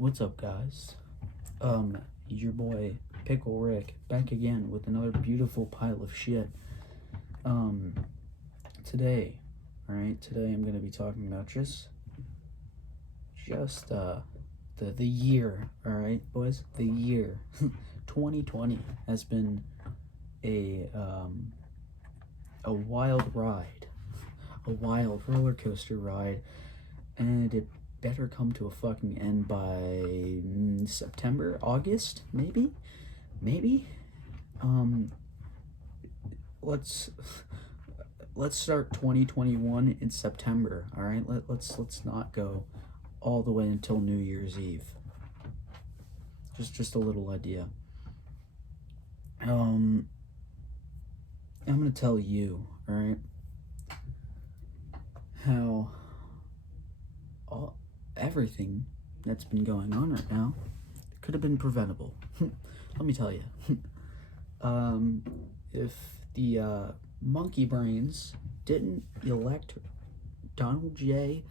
What's up, guys? Your boy Pickle Rick back again with another beautiful pile of shit. Um, today, today I'm gonna be talking about just the year. All right, boys, the year 2020 has been a wild ride, a wild roller coaster ride, and it better come to a fucking end by September, August, maybe. Um, let's let's start 2021 in September. All right, let's not go all the way until New Year's Eve. Just a little idea. I'm gonna tell you, all right, how all everything that's been going on right now could have been preventable. Let me tell you. um, if the monkey brains didn't elect Donald J.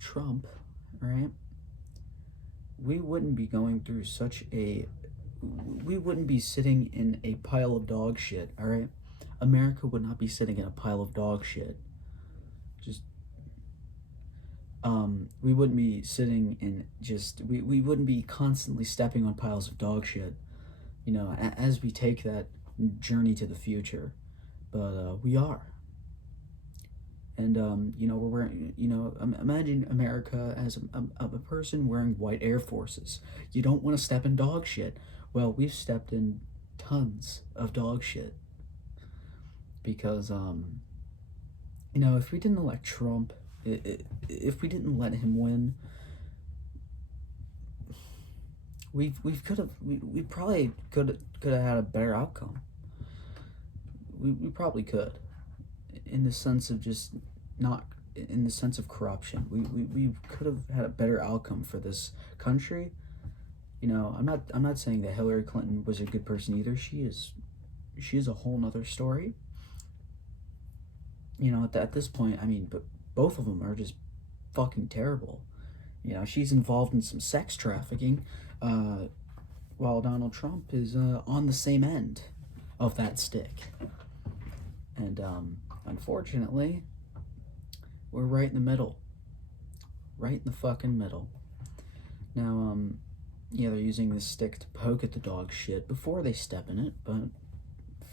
Trump, right, we wouldn't be going through we wouldn't be sitting in a pile of dog shit, all right? America would not be sitting in a pile of dog shit. Just we wouldn't be sitting in we wouldn't be constantly stepping on piles of dog shit, as we take that journey to the future. But we are. And we're wearing, imagine America as a person wearing white Air Forces. You don't want to step in dog shit. Well, we've stepped in tons of dog shit because if we didn't elect Trump, if we didn't let him win, we probably could have had a better outcome. We probably could, in the sense of just not in the sense of corruption. We could have had a better outcome for this country. I'm not saying that Hillary Clinton was a good person either. She is a whole nother story. At this point, but both of them are just fucking terrible. She's involved in some sex trafficking, while Donald Trump is on the same end of that stick. And unfortunately, we're right in the middle. Right in the fucking middle. Now, they're using this stick to poke at the dog shit before they step in it, but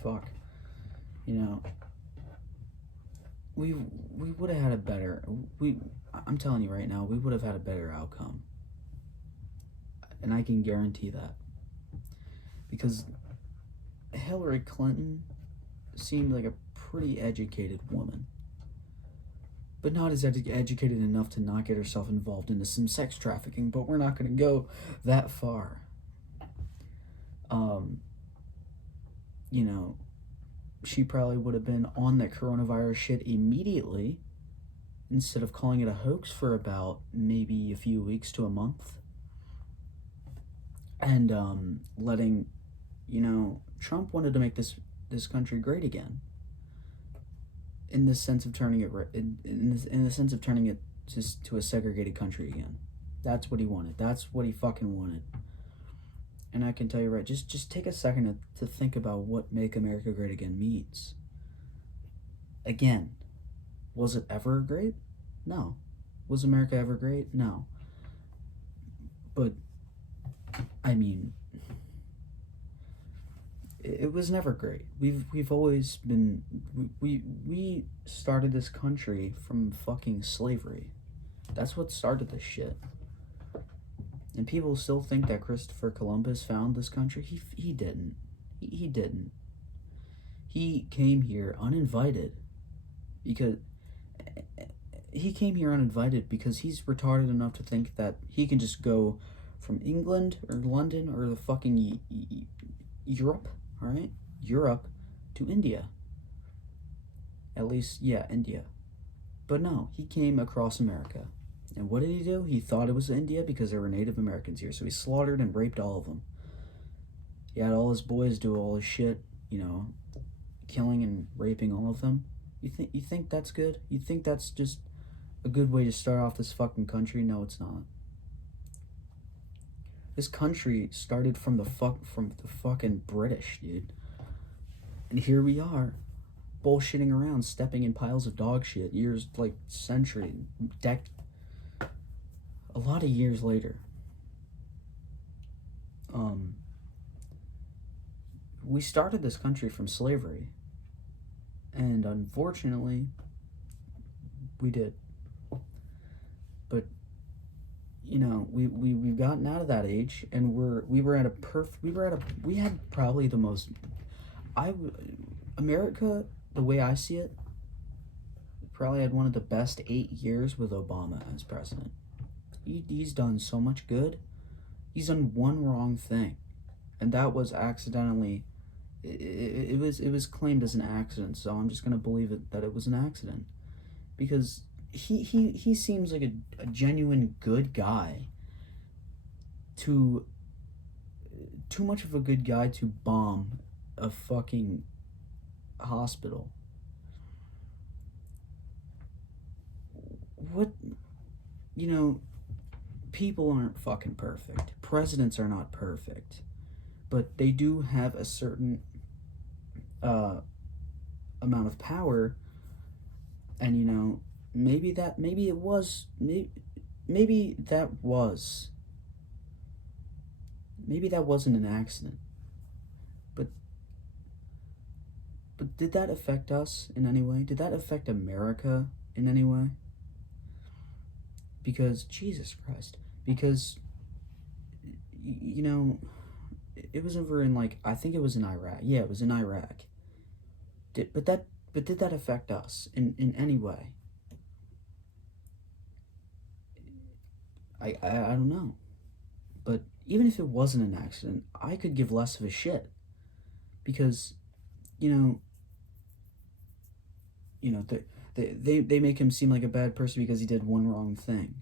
fuck. We would have had a better I'm telling you right now, we would have had a better outcome. And I can guarantee that. Because Hillary Clinton seemed like a pretty educated woman, but not as educated enough to not get herself involved into some sex trafficking. But we're not going to go that far. She probably would have been on the coronavirus shit immediately, instead of calling it a hoax for about maybe a few weeks to a month, and letting Trump wanted to make this country great again, in the sense of turning it in the sense of turning it just to a segregated country again. That's what he wanted. That's what he fucking wanted. And I can tell you right, just take a second to think about what "Make America Great Again" means. Again, was it ever great? No. Was America ever great? No. But it was never great. We've always been we started this country from fucking slavery. That's what started this shit. And people still think that Christopher Columbus found this country. He didn't. He didn't. He came here uninvited because he's retarded enough to think that he can just go from England or London or the fucking Europe, all right? Europe to India. At least, yeah, India. But no, he came across America. And what did he do? He thought it was India because there were Native Americans here, so he slaughtered and raped all of them. He had all his boys do all his shit, killing and raping all of them. You think that's good? You think that's just a good way to start off this fucking country? No, it's not. This country started from the fucking British, dude. And here we are, bullshitting around, stepping in piles of dog shit years, like century, a lot of years later. We started this country from slavery, and unfortunately, we did. But you know, we've gotten out of that age, and we had probably the most, America, the way I see it, probably had one of the best 8 years with Obama as president. He's done so much good. He's done one wrong thing, and that was accidentally. It was claimed as an accident, so I'm just gonna believe that it was an accident, because he seems like a genuine good guy. Too much of a good guy to bomb a fucking hospital. What, you know, people aren't fucking perfect. Presidents are not perfect, but they do have a certain amount of power, and you know, maybe that was maybe that wasn't an accident, but did that affect us in any way? Did that affect America in any way? Because Jesus Christ, because you know, it was over in, like, I think it was in Iraq. Yeah, it was in Iraq. But did that affect us in any way? I don't know. But even if it wasn't an accident, I could give less of a shit, because you know, they make him seem like a bad person because he did one wrong thing,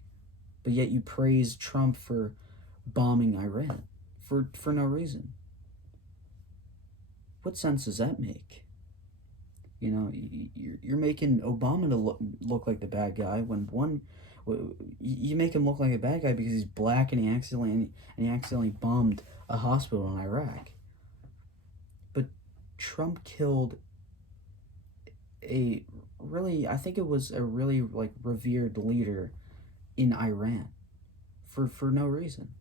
but yet you praise Trump for bombing Iran for no reason. What sense does that make? You know, you're making Obama to look like the bad guy, when you make him look like a bad guy because he's black, and he accidentally bombed a hospital in Iraq. But Trump killed I think it was a really, like, revered leader in Iran for no reason.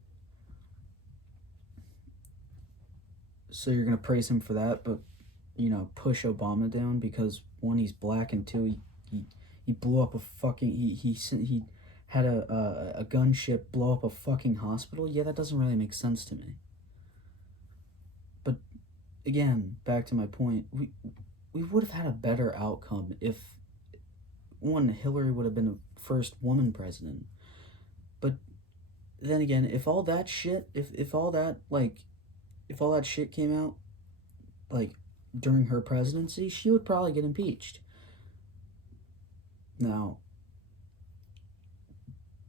So you're gonna praise him for that, but you know, push Obama down because, one, he's black, and two, he blew up a fucking he had a gunship blow up a fucking hospital. Yeah, that doesn't really make sense to me. But again, back to my point, we would have had a better outcome if, one, Hillary would have been the first woman president. But then again, if all that shit came out, like, during her presidency, she would probably get impeached. Now,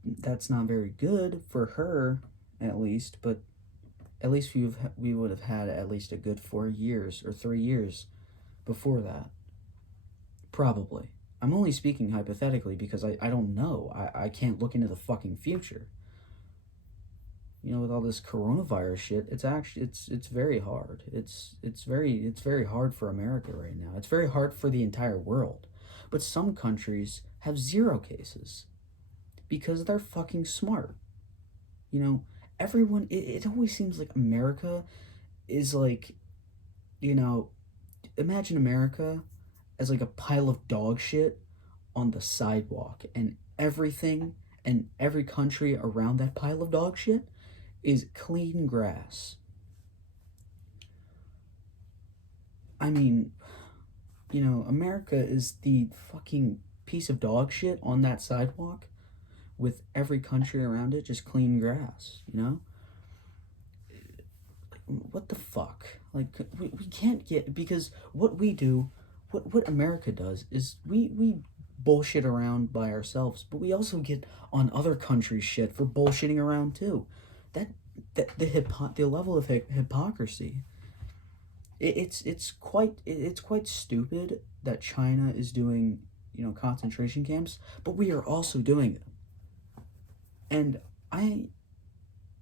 that's not very good for her, at least, but at least we would have had at least a good 4 years or 3 years before that. Probably. I'm only speaking hypothetically because I don't know. I can't look into the fucking future. You know, with all this coronavirus shit, it's very hard. It's very hard for America right now. It's very hard for the entire world. But some countries have 0 cases because they're fucking smart. You know, everyone, it always seems like America is like, you know, imagine America as like a pile of dog shit on the sidewalk, and everything and every country around that pile of dog shit is clean grass. I mean, you know, America is the fucking piece of dog shit on that sidewalk, with every country around it just clean grass, you know? What the fuck? Like, we can't get, because what we do, what America does is we bullshit around by ourselves, but we also get on other countries' shit for bullshitting around too. The level of hypocrisy. It's quite stupid that China is doing, you know, concentration camps, but we are also doing it. And I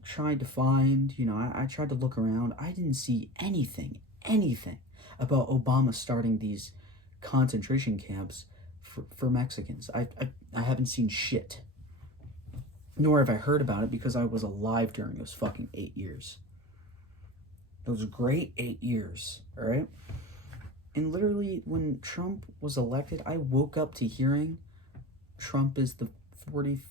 tried to find, I tried to look around. I didn't see anything about Obama starting these concentration camps for Mexicans. I haven't seen shit. Nor have I heard about it because I was alive during those fucking 8 years. Those great 8 years, alright? And literally, when Trump was elected, I woke up to hearing Trump is the 45th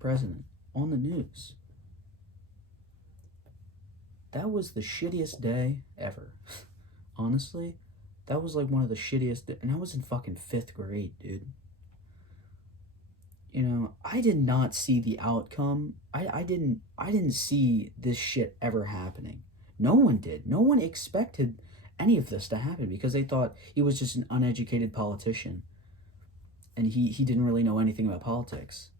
president on the news. That was the shittiest day ever. Honestly, that was like one of the shittiest, and I was in fucking 5th grade, dude. I did not see the outcome. I didn't see this shit ever happening. No one did. No one expected any of this to happen because they thought he was just an uneducated politician. And he didn't really know anything about politics.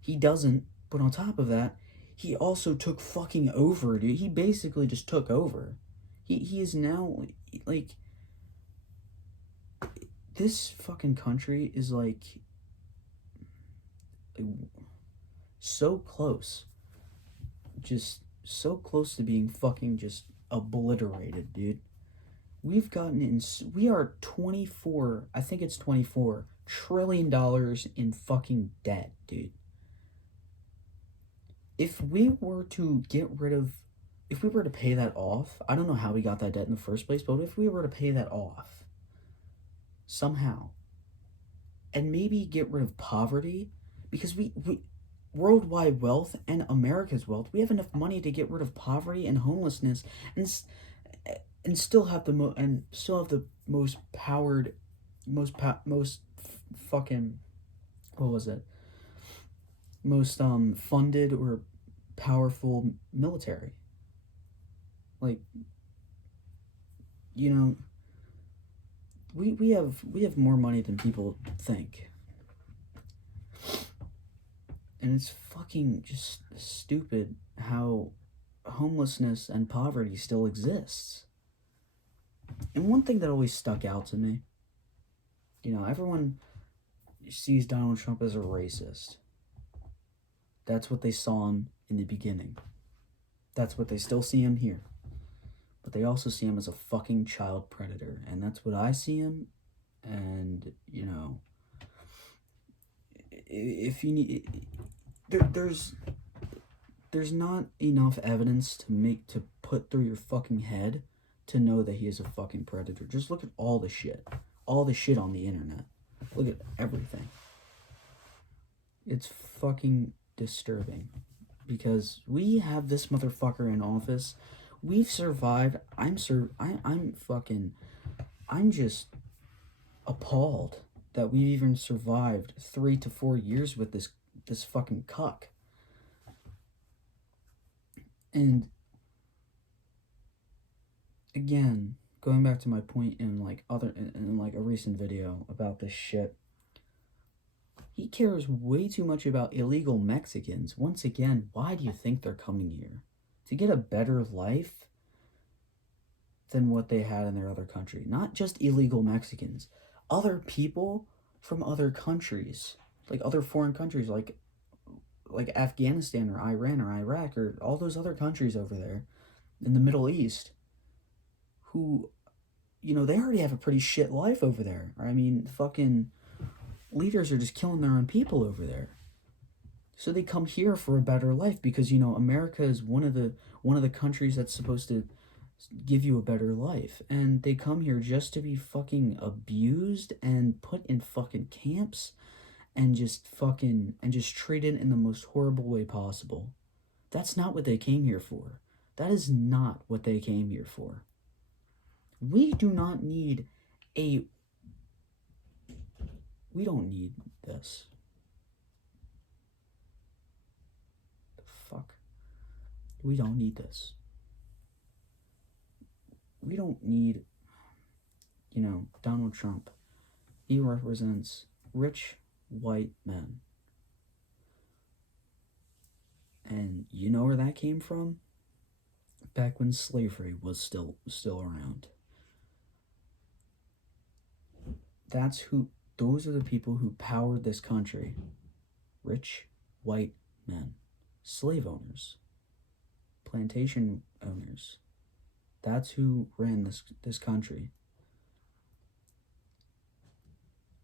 He doesn't, but on top of that, he also took fucking over, dude. He basically just took over. He is now, like, this fucking country is, like so close. Just so close to being fucking just obliterated, dude. We are 24, I think it's $24 trillion in fucking debt, dude. If we were to pay that off, I don't know how we got that debt in the first place, but if we were to pay that off somehow and maybe get rid of poverty, because we worldwide wealth and America's wealth, we have enough money to get rid of poverty and homelessness and still have the most powered, fucking, what was it? Most funded or powerful military. Like, we have more money than people think. And it's fucking just stupid how homelessness and poverty still exists. And one thing that always stuck out to me, everyone sees Donald Trump as a racist. That's what they saw him in the beginning. That's what they still see him here. But they also see him as a fucking child predator. And that's what I see him. And, if you need... There's not enough evidence to put through your fucking head to know that he is a fucking predator. Just look at all the shit on the internet. Look at everything. It's fucking disturbing because we have this motherfucker in office. We've survived. I'm just appalled that we've even survived 3 to 4 years with this fucking cuck. And again, going back to my point in a recent video about this shit, he cares way too much about illegal Mexicans. Once again, why do you think they're coming here? To get a better life than what they had in their other country. Not just illegal Mexicans. Other people from other countries. Like other foreign countries like Afghanistan or Iran or Iraq or all those other countries over there in the Middle East who, they already have a pretty shit life over there. I mean, fucking leaders are just killing their own people over there. So they come here for a better life because, America is one of the countries that's supposed to give you a better life. And they come here just to be fucking abused and put in fucking camps and just treated in the most horrible way possible. That's not what they came here for. That is not what they came here for. We do not need we don't need this. The fuck? We don't need this. We don't need, Donald Trump. He represents rich white men. And you know where that came from? Back when slavery was still around. That's who Those are the people who powered this country. Rich white men, slave owners, plantation owners. That's who ran this country.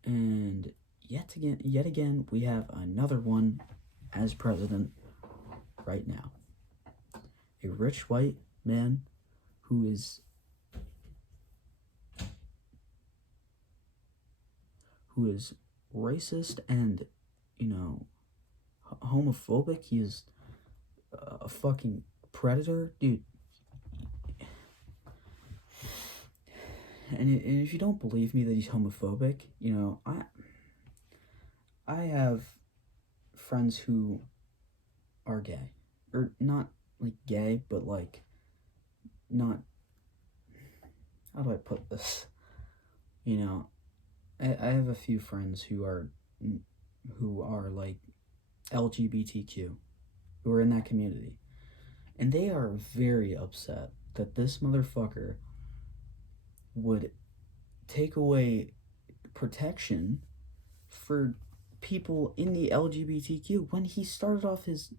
And yet again, we have another one as president right now. A rich white man who is racist and, homophobic. He is a fucking predator, dude. And if you don't believe me that he's homophobic, I have friends who are gay, or not like gay, but like not. How do I put this? I have a few friends who are like LGBTQ, who are in that community, and they are very upset that this motherfucker would take away protection for people in the LGBTQ when he started off his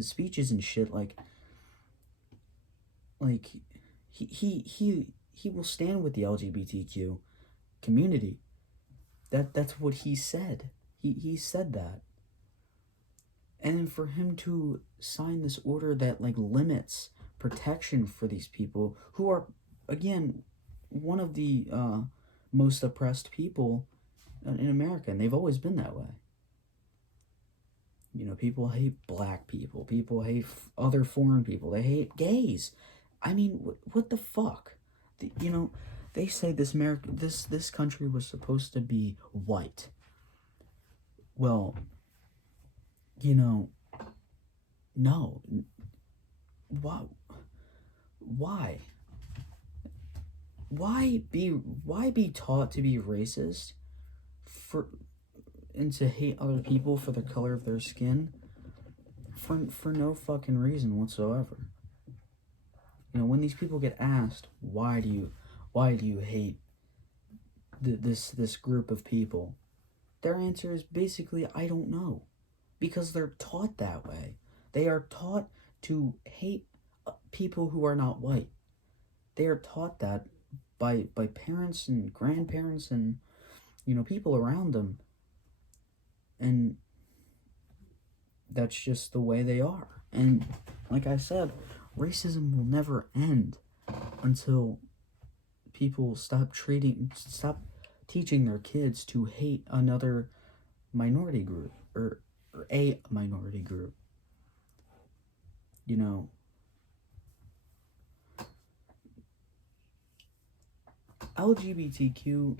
speeches and shit, like he will stand with the LGBTQ community. That's what he said. He said that. And for him to sign this order that like limits protection for these people who are, again, one of the most oppressed people in America, and they've always been that way. People hate black people. People hate other foreign people. They hate gays. I mean, what the fuck? They say this country was supposed to be white. Well, no. Why? Why be taught to be racist and to hate other people for the color of their skin for no fucking reason whatsoever? When these people get asked, why do you hate this group of people, their answer is basically, I don't know, because they're taught that way. They are taught to hate people who are not white. They are taught that by parents and grandparents and people around them, and that's just the way they are. And like I said, racism will never end until people stop teaching their kids to hate another minority group or a minority group. LGBTQ,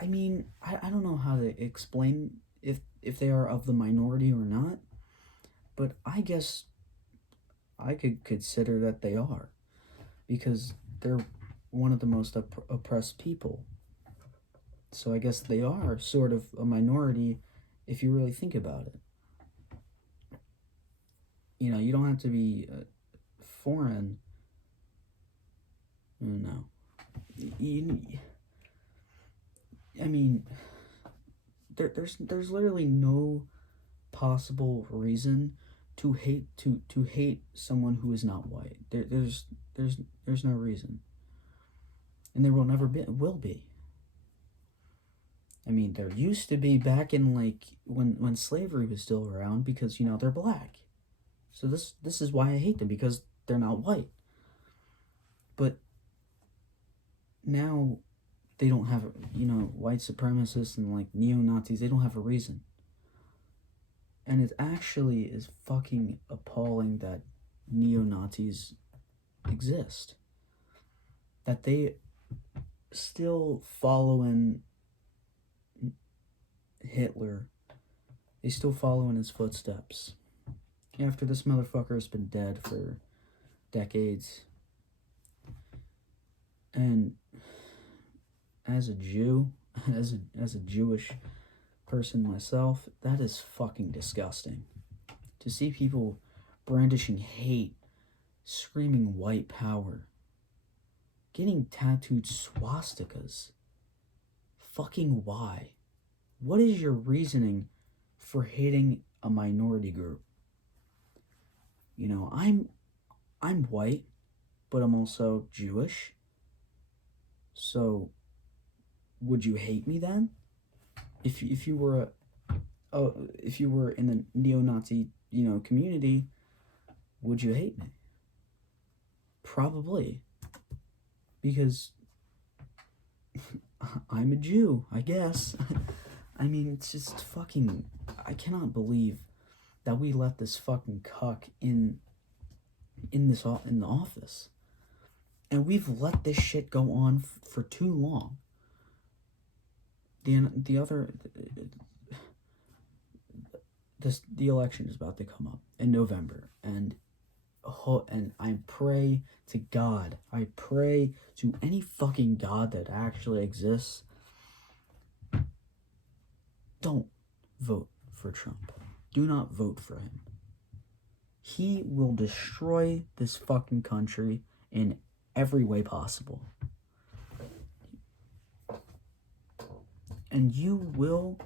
I mean, I don't know how to explain if they are of the minority or not, but I guess I could consider that they are, because they're one of the most oppressed people. So I guess they are sort of a minority if you really think about it. You don't have to be foreign. No. I mean, there's literally no possible reason to hate someone who is not white. There's no reason, and there will be. I mean, there used to be back in like when slavery was still around, because they're black. So this is why I hate them, because they're not white. But now they don't have, white supremacists and like neo-Nazis, they don't have a reason. And it actually is fucking appalling that neo-Nazis exist. That they still following Hitler. They still follow in his footsteps. After this motherfucker has been dead for decades. And as a Jew, as a Jewish person myself, that is fucking disgusting. To see people brandishing hate, screaming white power. getting tattooed swastikas. Fucking why? What is your reasoning for hating a minority group? You know, I'm white, but I'm also Jewish. So, would you hate me then? If you were if you were in the neo-Nazi, community, would you hate me? Probably. Because I'm a Jew, I guess. I mean, it's just fucking... I cannot believe that we let this fucking cuck in the office. And we've let this shit go on for too long. The election is about to come up in November, and I pray to God, I pray to any fucking God that actually exists, don't vote for Trump. Do not vote for him. He will destroy this fucking country in every way possible. And you will,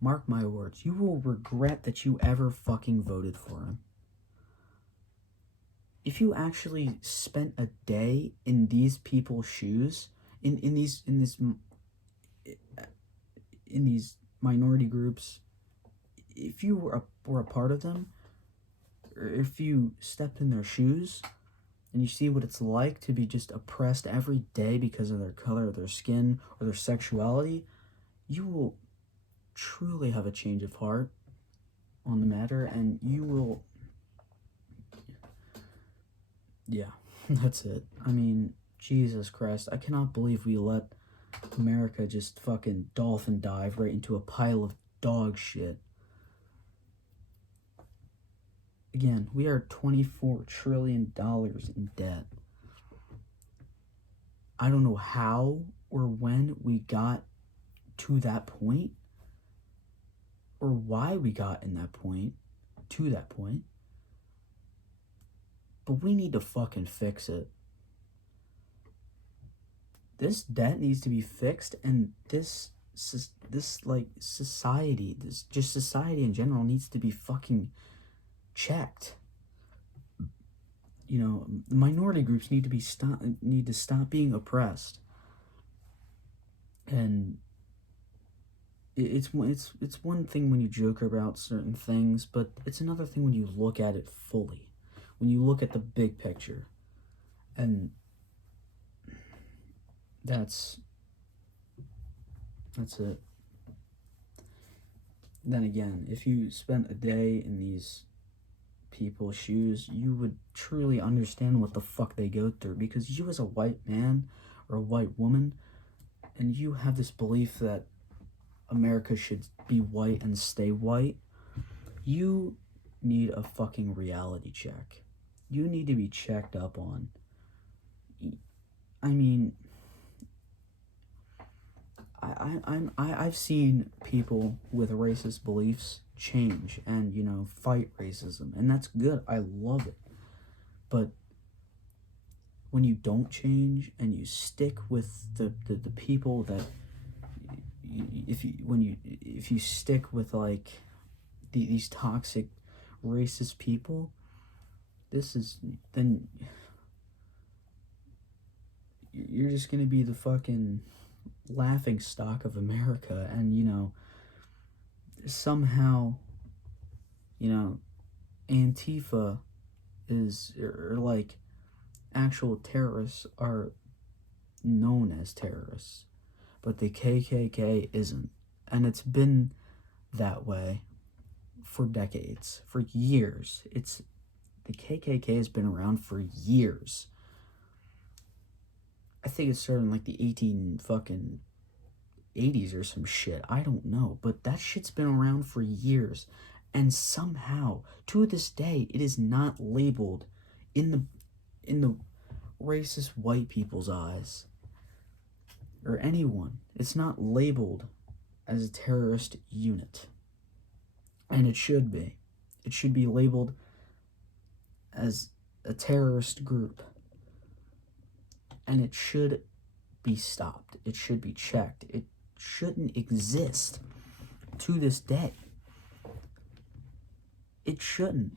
mark my words, you will regret that you ever fucking voted for him. If you actually spent a day in these people's shoes, in these minority groups, if you were a part of them, or if you stepped in their shoes, and you see what it's like to be just oppressed every day because of their color, or their skin, or their sexuality, you will truly have a change of heart on the matter, and you will... Yeah, that's it. I mean, Jesus Christ, I cannot believe we let America just fucking dolphin dive right into a pile of dog shit. Again, we are $24 trillion in debt. I don't know how or when we got to that point, or why we got to that point, but we need to fucking fix it. This debt needs to be fixed, and this like society, society in general needs to be fucking checked. You know, minority groups need to stop being oppressed. And it's one thing when you joke about certain things, but it's another thing when you look at it fully, when you look at the big picture. And that's it. Then again, if you spent a day in these people's shoes, you would truly understand what the fuck they go through, because you as a white man or a white woman, and you have this belief that America should be white and stay white, you need a fucking reality check. You need to be checked up on. I mean, I've seen people with racist beliefs change and, fight racism, and that's good. I love it. But when you don't change and you stick with the people that, if you stick with like these toxic racist people, then you're just gonna be the fucking laughing stock of America. And somehow Antifa is, or like actual terrorists are known as terrorists, but the KKK isn't, and it's been that way for decades, for years. The KKK has been around for years. I think it started in like the 18 fucking 80s or some shit. I don't know, but that shit's been around for years, and somehow to this day it is not labeled in the racist white people's eyes, or anyone. It's not labeled as a terrorist unit, and it should be. It should be labeled as a terrorist group. And it should be stopped. It should be checked. It shouldn't exist to this day. It shouldn't.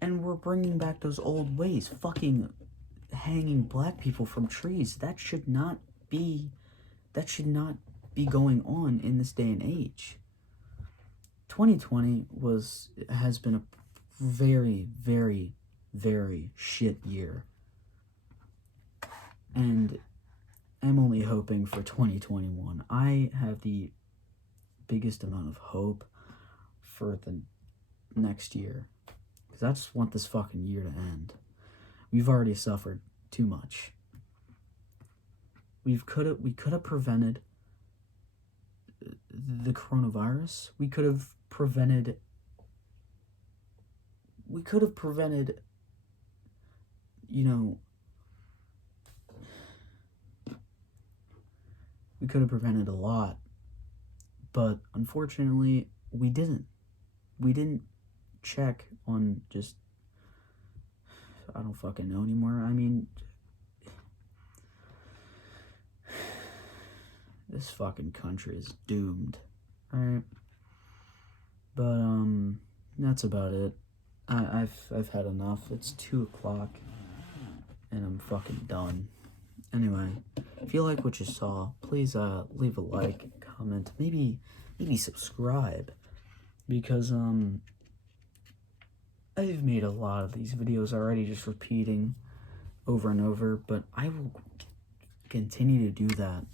And we're bringing back those old ways. Fucking hanging black people from trees. That should not be going on in this day and age. 2020 has been a very, very, very shit year. And I'm only hoping for 2021. I have the biggest amount of hope for the next year. Because I just want this fucking year to end. We've already suffered too much. We could have prevented the coronavirus. We could have prevented, you know, we could have prevented a lot. But unfortunately, we didn't. We didn't check on just, I don't fucking know anymore. I mean, this fucking country is doomed, right? But that's about it. I've had enough. It's 2:00, and I'm fucking done. Anyway, if you like what you saw, please leave a like, comment, maybe subscribe, because I've made a lot of these videos already, just repeating over and over, but I will continue to do that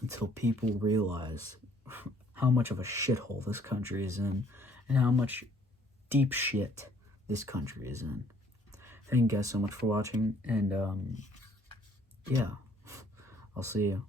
until people realize how much of a shithole this country is in, and how much deep shit this country is in. Thank you guys so much for watching, and yeah, I'll see you.